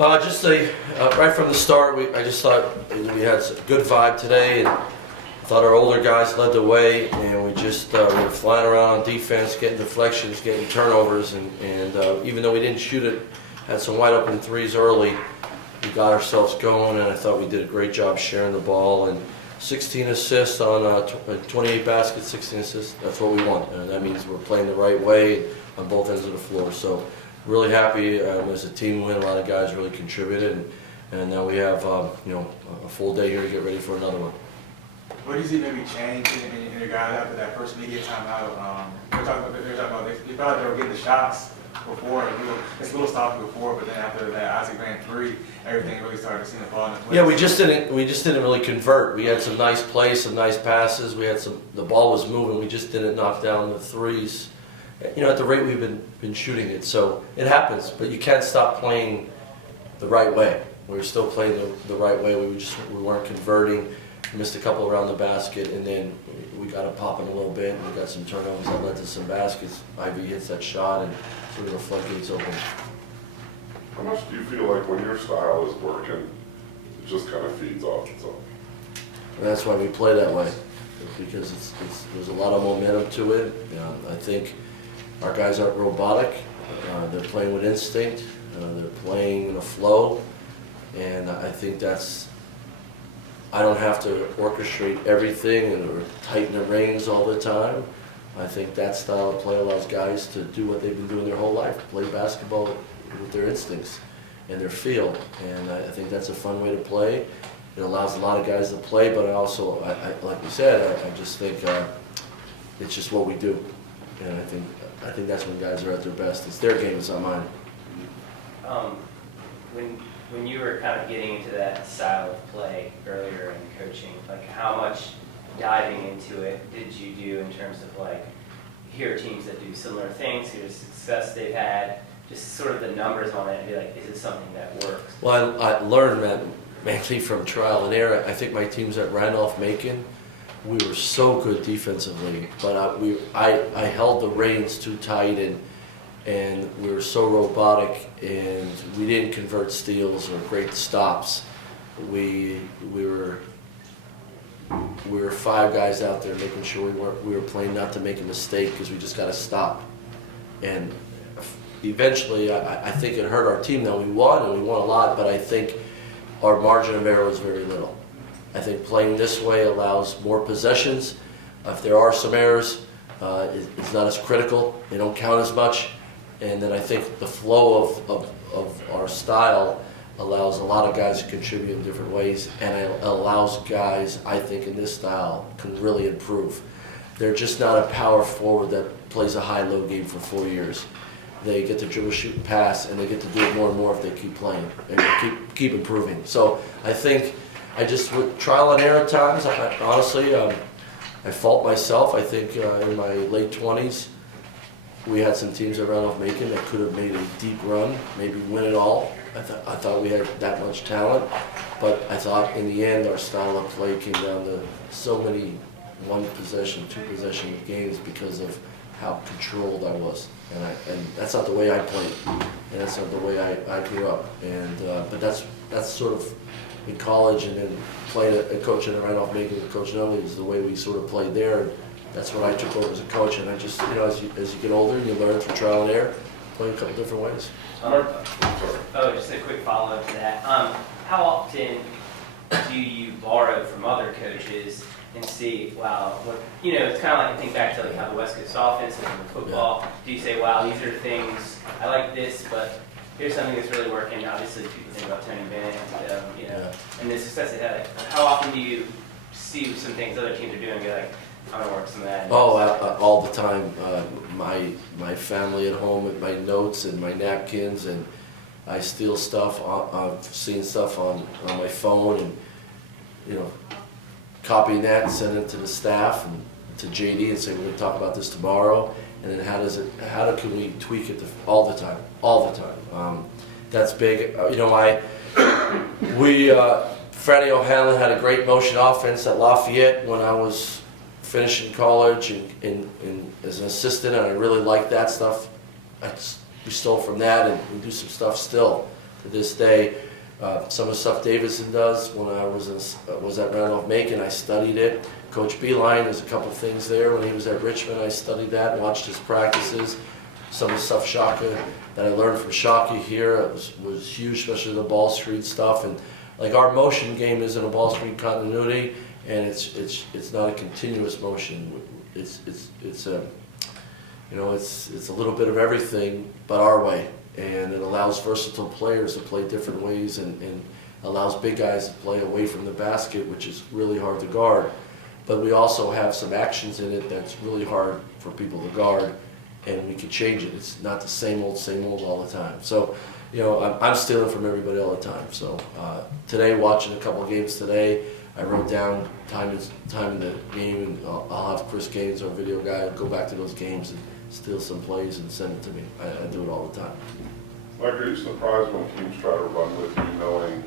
Right from the start, I just thought we had a good vibe today, and I thought our older guys led the way, and we were flying around on defense, getting deflections, getting turnovers, and even though we didn't shoot it, had some wide open threes early, we got ourselves going, and I thought we did a great job sharing the ball, and 16 assists on 28 baskets, 16 assists, that's what we want, and that means we're playing the right way on both ends of the floor. So really happy as a team win. A lot of guys really contributed, and now we have a full day here to get ready for another one. What do you see maybe change in your guys after that first media timeout? They're talking about they felt like they were getting the shots before. It's a little stopped before, but then after that Isaac ran three, everything really started to seem to fall into place. Yeah, we just didn't really convert. We had some nice plays, some nice passes. The ball was moving. We just didn't knock down the threes, at the rate we've been shooting it. So it happens, but you can't stop playing the right way. We were still playing the right way. We weren't converting. We missed a couple around the basket, and then we got it popping a little bit, and we got some turnovers that led to some baskets. Ivy hits that shot, and sort of the floodgates open. How much do you feel like when your style is working, it just kind of feeds off itself? And that's why we play that way, because there's a lot of momentum to it. I think our guys aren't robotic. They're playing with instinct. They're playing in a flow, and I think I don't have to orchestrate everything or tighten the reins all the time. I think that style of play allows guys to do what they've been doing their whole life, play basketball with their instincts and their feel. And I think that's a fun way to play. It allows a lot of guys to play, but I like you said, I just think it's just what we do. And I think that's when guys are at their best. It's their game, it's not mine. When you were kind of getting into that style of play earlier in coaching, like how much diving into it did you do in terms of here are teams that do similar things, here's success they've had, just sort of the numbers on it and be like, is it something that works? Well, I learned that mainly from trial and error. I think my teams at Randolph-Macon, we were so good defensively, but I held the reins too tight, and we were so robotic, and we didn't convert steals or great stops. We were five guys out there making sure we were playing not to make a mistake, because we just got to stop. And eventually, I think it hurt our team. Now we won, and we won a lot, but I think our margin of error was very little. I think playing this way allows more possessions. If there are some errors, it's not as critical. They don't count as much. And then I think the flow of our style allows a lot of guys to contribute in different ways, and it allows guys, I think, in this style can really improve. They're just not a power forward that plays a high-low game for 4 years. They get to dribble, shoot, and pass, and they get to do it more and more if they keep playing and keep improving. So I think with trial and error times, honestly, I fault myself. I think in my late 20s, we had some teams around Randolph-Macon that could have made a deep run, maybe win it all. I thought we had that much talent, but I thought in the end our style of play came down to so many one possession, two possession games because of how controlled I was, and that's not the way I played, and that's not the way I grew up. And but that's sort of in college, and then playing a coach at Randolph-Macon with Coach Nutley is the way we sort of played there. And that's what I took over as a coach, and I just, as you get older, you learn through trial and error, play a couple different ways. Just a quick follow-up to that. How often do you borrow from other coaches and see, wow, it's kind of like I think back to how the West Coast offense is in the football. Yeah. Do you say, wow, these are things, I like this, but here's something that's really working. Obviously, people think about Tony Bennett, and the success they had. How often do you see some things other teams are doing and be like, I'm gonna work some of that? All the time. My family at home with my notes and my napkins, and I steal stuff. I've seen stuff on my phone, and copying that and send it to the staff and to JD and say we're gonna talk about this tomorrow. And then how can we tweak it all the time? That's big. Freddie O'Hanlon had a great motion offense at Lafayette when I was finishing college and as an assistant, and I really liked that stuff. We stole from that, and we do some stuff still. to this day. Some of the stuff Davidson does, when I was at Randolph-Macon, I studied it. Coach Beeline, there's a couple things there. When he was at Richmond, I studied that, watched his practices. Some of the stuff Shaka that I learned from Shaka here was huge, especially the ball screen stuff. And like our motion game isn't a ball screen continuity, and it's not a continuous motion. It's a little bit of everything, but our way. And it allows versatile players to play different ways, and allows big guys to play away from the basket, which is really hard to guard. But we also have some actions in it that's really hard for people to guard, and we can change it. It's not the same old all the time. So, I'm stealing from everybody all the time. So today, watching a couple of games today, I wrote down time in the game, and I'll have Chris Gaines, our video guy, go back to those games and steal some plays and send it to me. I do it all the time. Mike, are you surprised when teams try to run with you, knowing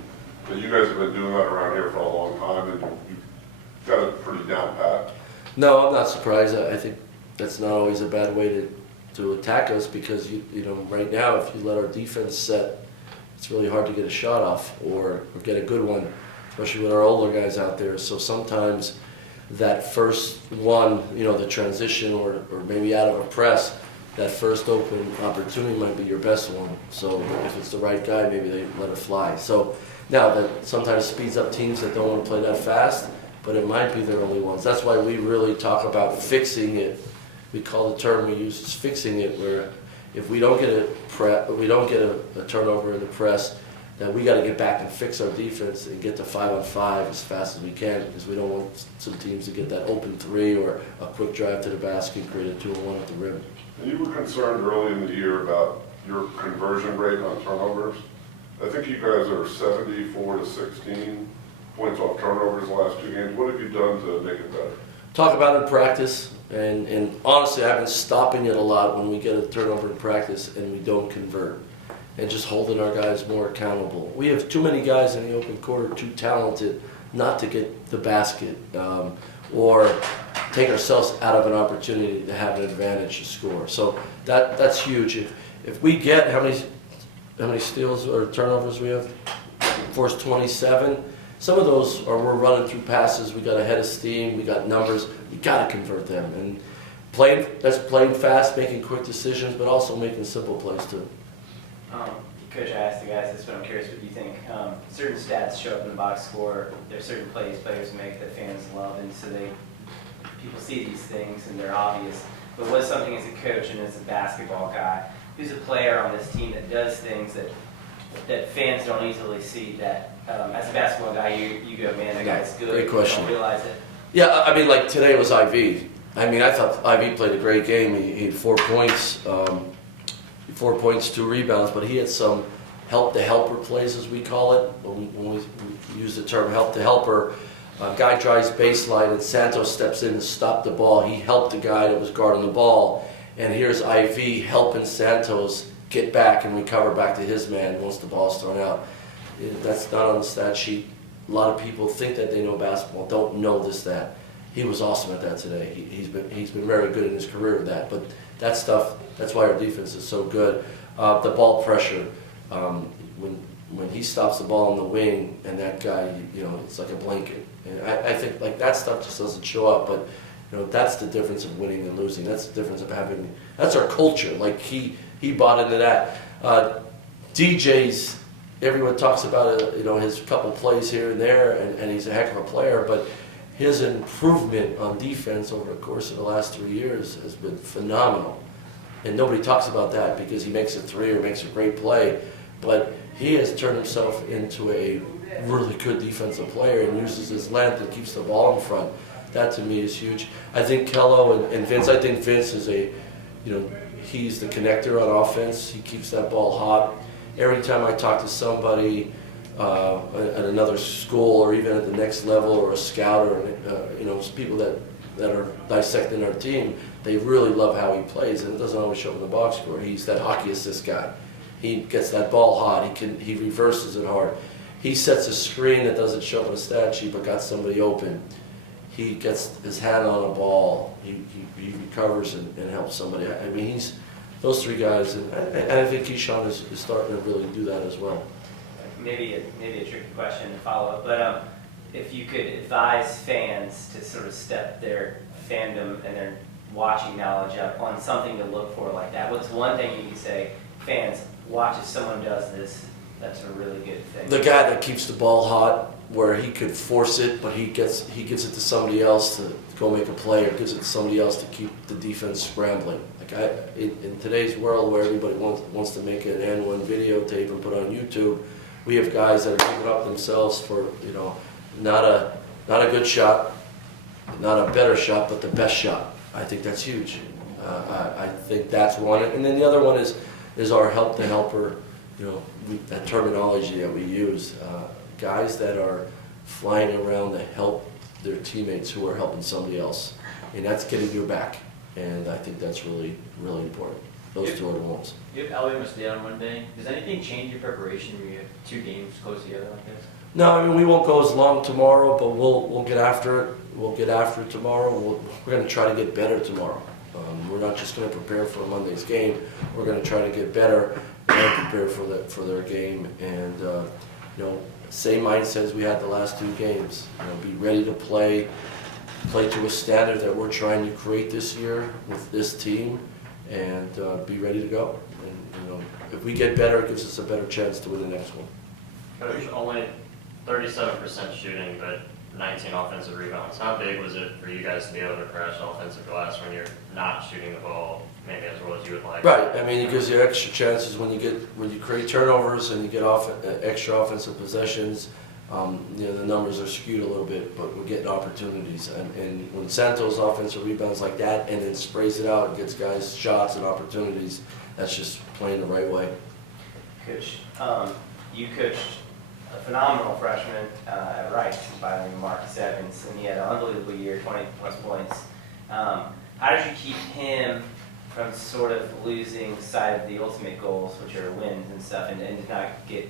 that you guys have been doing that around here for a long time and you've got it pretty down pat? No, I'm not surprised. I think that's not always a bad way to attack us, because right now, if you let our defense set, it's really hard to get a shot off or get a good one, especially with our older guys out there. So sometimes that first one, the transition or maybe out of a press, that first open opportunity might be your best one. So if it's the right guy, maybe they let it fly. So now that sometimes speeds up teams that don't want to play that fast, but it might be their only ones. That's why we really talk about fixing it. We call the term we use is fixing it, where if we don't get a turnover in the press, then we got to get back and fix our defense and get to 5-on-5 as fast as we can, because we don't want some teams to get that open three or a quick drive to the basket and create a 2-on-1 at the rim. And you were concerned early in the year about your conversion rate on turnovers. I think you guys are 74 to 16 points off turnovers the last 2 games. What have you done to make it better? Talk about it in practice, and honestly, I've been stopping it a lot when we get a turnover in practice and we don't convert, and just holding our guys more accountable. We have too many guys in the open court, too talented not to get the basket, or take ourselves out of an opportunity to have an advantage to score. So that's huge. If we get how many steals or turnovers we have, forced 27. Some of those are we're running through passes. We got a head of steam. We got numbers. We got to convert them, and that's playing fast, making quick decisions, but also making simple plays too. Coach, I asked the guys this, but I'm curious what you think. Certain stats show up in the box score. There's certain plays players make that fans love, and so people see these things and they're obvious. But what's something as a coach and as a basketball guy, who's a player on this team that does things that fans don't easily see, that as a basketball guy you go, man, that guy's good. Great question. You don't realize it. Yeah, I mean, like today was IV. I thought IV played a great game. He had 4 points, 4 points, 2 rebounds, but he had some help-to-helper plays, as we call it. When we use the term help-to-helper, a guy drives baseline and Santos steps in to stop the ball. He helped the guy that was guarding the ball, and here's IV helping Santos get back and recover back to his man once the ball's thrown out. That's not on the stat sheet. A lot of people think that they know basketball, don't know this, that. He was awesome at that today. He's been very good in his career with that. But that stuff, that's why our defense is so good. The ball pressure, when he stops the ball on the wing, and that guy, it's like a blanket. And I think like that stuff just doesn't show up. But that's the difference of winning and losing. That's the difference of having. That's our culture. Like he bought into that. DJ's. Everyone talks about his couple plays here and there, and he's a heck of a player, but his improvement on defense over the course of the last 3 years has been phenomenal. And nobody talks about that because he makes a 3 or makes a great play, but he has turned himself into a really good defensive player and uses his length and keeps the ball in front. That to me is huge. I think Kello and Vince, I think Vince is he's the connector on offense. He keeps that ball hot. Every time I talk to somebody at another school or even at the next level or a scout or people that are dissecting our team, they really love how he plays, and it doesn't always show up in the box score. He's that hockey assist guy. He gets that ball hot. He reverses it hard. He sets a screen that doesn't show up in a stat sheet but got somebody open. He gets his hand on a ball. He recovers and helps somebody. I mean, those three guys, and I think Keyshawn is starting to really do that as well. Maybe a tricky question to follow, but if you could advise fans to sort of step their fandom and their watching knowledge up on something to look for like that, what's one thing you could say, fans, watch if someone does this, that's a really good thing? The guy that keeps the ball hot, where he could force it, but he gives it to somebody else to go make a play, or gives it to somebody else to keep the defense scrambling. Like in today's world where everybody wants to make an N1 videotape and put on YouTube, we have guys that are giving up themselves for, not a good shot, not a better shot, but the best shot. I think that's huge. I think that's one. And then the other one is our help the helper, that terminology that we use. Guys that are flying around to help their teammates who are helping somebody else. And that's getting your back. And I think that's really, really important. Those two are the ones. You have Alabama State on one day. Does anything change your preparation when you have two games close together like this? No, I mean, we won't go as long tomorrow, but we'll get after it. We'll get after it tomorrow. We're going to try to get better tomorrow. We're not just going to prepare for Monday's game. We're going to try to get better and prepare for their game. And same mindset as we had the last two games. Be ready to play to a standard that we're trying to create this year with this team, and be ready to go. And if we get better, it gives us a better chance to win the next one. Coach, only 37% shooting, but 19 offensive rebounds. How big was it for you guys to be able to crash offensive glass when you're not shooting the ball maybe as well as you would like? Right. I mean, it gives you extra chances when you create turnovers and you get extra offensive possessions. The numbers are skewed a little bit, but we're getting opportunities. And when Santos offensive rebounds like that and then sprays it out and gets guys shots and opportunities, that's just playing the right way. Coach, you coached a phenomenal freshman at Rice by the name of Marcus Evans, and he had an unbelievable year, 20-plus points. How did you keep him from sort of losing sight of the ultimate goals, which are wins and stuff, and did not get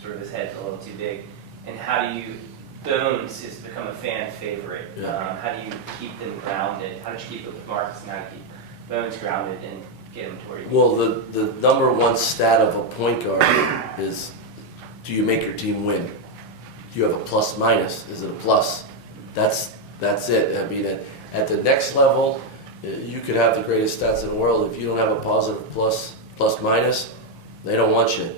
sort of his head a little too big? And how do you, Bones has become a fan favorite. Yeah. How do you keep them grounded? How did you keep it with Marcus, and how do you keep Bones grounded and get him to where you need? Well, the number one stat of a point guard is, do you make your team win? Do you have a plus minus? Is it a plus? That's it. I mean, at the next level, you could have the greatest stats in the world. If you don't have a positive plus minus, they don't want you.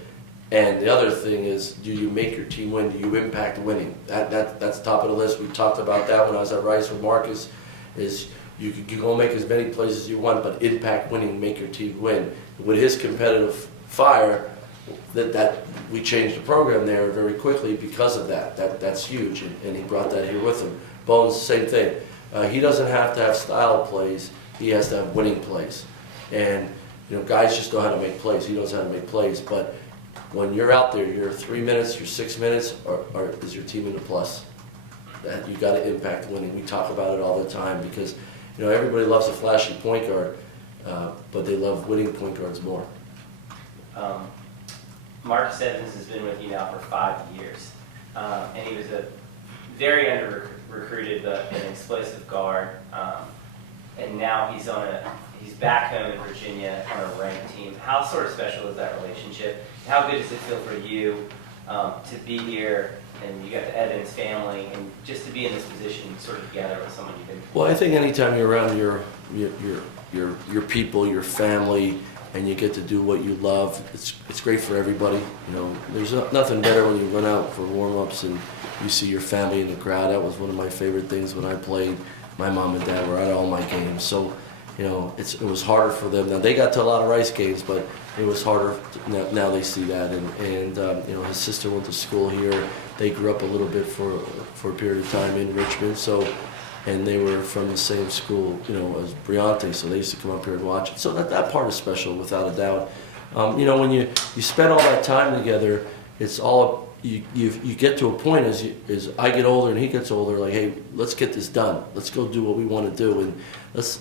And the other thing is, do you make your team win? Do you impact winning? That's top of the list. We talked about that when I was at Rice with Marcus, is you go make as many plays as you want, but impact winning, make your team win. With his competitive fire, that we changed the program there very quickly because of that. That's huge, and he brought that here with him. Bones, same thing. He doesn't have to have style plays. He has to have winning plays. And guys just know how to make plays. He knows how to make plays, but when you're out there, you're 3 minutes, you're 6 minutes, or is your team in the plus? That you got to impact winning. We talk about it all the time because everybody loves a flashy point guard, but they love winning point guards more. Marcus Evans has been with you now for 5 years, and he was a very under-recruited but an explosive guard, and now he's back home in Virginia on a ranked team. How sort of special is that relationship? How good does it feel for you to be here, and you got the Evans family, and just to be in this position sort of together with someone you've been? Well, I think anytime you're around your people, your family, and you get to do what you love, it's great for everybody. There's nothing better when you run out for warm-ups and you see your family in the crowd. That was one of my favorite things when I played. My mom and dad were at all my games, so it was harder for them. Now they got to a lot of Rice games, but it was harder. Now they see that, and his sister went to school here. They grew up a little bit for a period of time in Richmond, and they were from the same school, as Briante, so they used to come up here and watch it. So that part is special, without a doubt. When you spend all that time together, it's all you get to a point as I get older and he gets older, like, hey, let's get this done. Let's go do what we want to do, and let's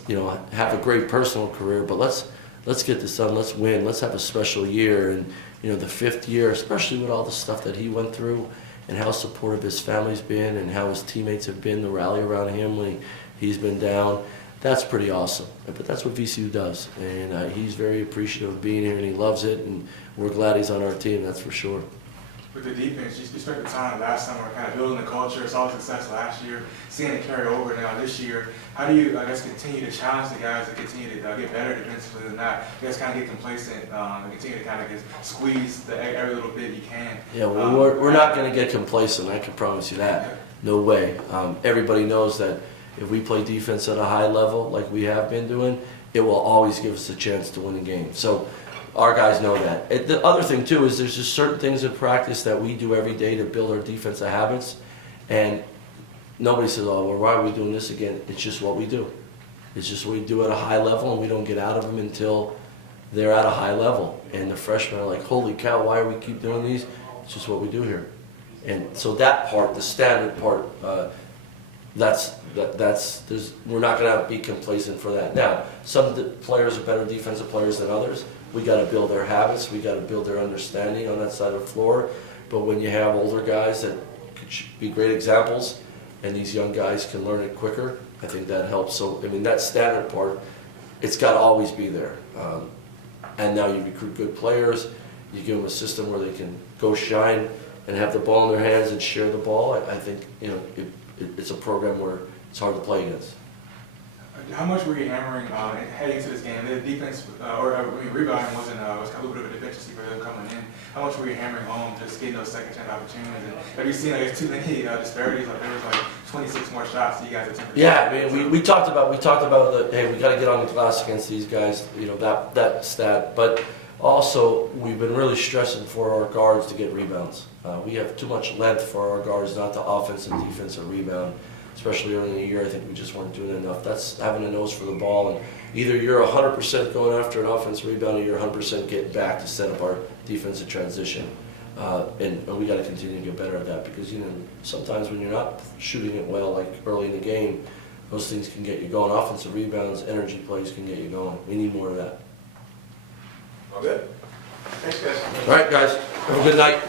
have a great personal career, but let's get this done. Let's win. Let's have a special year. And the 5th year, especially with all the stuff that he went through, and how supportive his family's been, and how his teammates have been to rally around him when he's been down. That's pretty awesome. But that's what VCU does, and he's very appreciative of being here, and he loves it, and we're glad he's on our team, that's for sure. With the defense, you spent the time last summer kind of building the culture, saw success last year, seeing it carry over now this year. How do you, I guess, continue to challenge the guys to continue to get better defensively than not? I guess kind of get complacent and continue to kind of just squeeze every little bit you can. Yeah, well, we're not going to get complacent, I can promise you that. No way. Everybody knows that if we play defense at a high level like we have been doing, it will always give us a chance to win a game. So our guys know that. The other thing too is there's just certain things in practice that we do every day to build our defensive habits, and nobody says, oh, well, why are we doing this again? It's just what we do. It's just what we do at a high level, and we don't get out of them until they're at a high level. And the freshmen are like, holy cow, why do we keep doing these? It's just what we do here. And so that part, the standard part, we're not going to be complacent for that. Now, some players are better defensive players than others. We got to build their habits. We got to build their understanding on that side of the floor. But when you have older guys that could be great examples, and these young guys can learn it quicker, I think that helps. So, I mean, that standard part, it's got to always be there. And now you recruit good players. You give them a system where they can go shine and have the ball in their hands and share the ball. I think, you know, it's a program where it's hard to play against. How much were you hammering heading into this game? The defense, rebounding was a little bit of a deficiency for them coming in. How much were you hammering home, just getting those second chance opportunities? And have you seen, I guess, too many disparities? Like there was like 26 more shots that you guys attempted. Yeah, I mean, we talked about hey, we got to get on the glass against these guys. You know, that stat, but also we've been really stressing for our guards to get rebounds. We have too much length for our guards not to offense and defensive rebound. Especially early in the year, I think we just weren't doing enough. That's having a nose for the ball, and either you're 100% going after an offensive rebound, or you're 100% getting back to set up our defensive transition. And we got to continue to get better at that, because sometimes when you're not shooting it well, like early in the game, those things can get you going. Offensive rebounds, energy plays can get you going. We need more of that. All good? Thanks, guys. All right, guys. Have a good night.